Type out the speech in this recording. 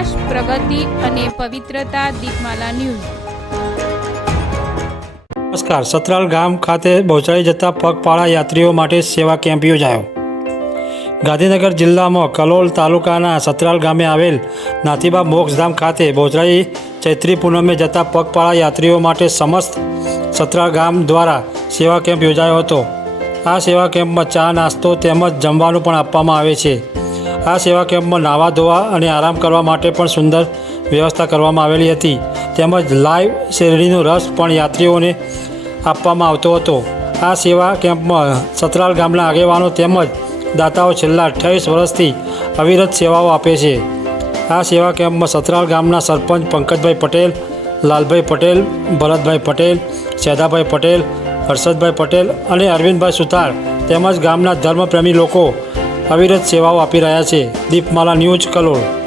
વિકાસ, પ્રગતિ અને પવિત્રતા. દીપમાલા ન્યૂઝ. નમસ્કાર. સતરાલ ગામ ખાતે બહુચરાજી જતા પગપાળા યાત્રીઓ માટે સેવા કેમ્પ યોજાયો. ગાંધીનગર જિલ્લામાં કલોલ તાલુકાના સતરાલ ગામે આવેલ નાથીબા મોક્ષધામ ખાતે બહુચરાજી ચૈત્રી પૂનમે જતા પગપાળા યાત્રીઓ માટે સમસ્ત સતરાલ ગામ દ્વારા સેવા કેમ્પ યોજાયો હતો. આ સેવા કેમ્પમાં ચા, નાસ્તો તેમજ જમવાનું પણ આપવામાં આવે છે. આ સેવા કેમ્પમાં નાહવા ધોવા અને આરામ કરવા માટે પણ સુંદર વ્યવસ્થા કરવામાં આવેલી હતી. તેમજ લાઈવ શેરડીનો રસ પણ યાત્રીઓને આપવામાં આવતો હતો. આ સેવા કેમ્પમાં સતરાલ ગામના આગેવાનો તેમજ દાતાઓ છેલ્લા 28 વર્ષથી અવિરત સેવાઓ આપે છે. આ સેવા કેમ્પમાં સતરાલ ગામના સરપંચ પંકજભાઈ પટેલ, લાલભાઈ પટેલ, ભરતભાઈ પટેલ, સેદાભાઈ પટેલ, હર્ષદભાઈ પટેલ અને અરવિંદભાઈ સુથાર તેમજ ગામના ધર્મપ્રેમી લોકો અવિરત સેવાઓ આપી રહ્યા છે. દીપમાલા ન્યૂઝ, કલોલ.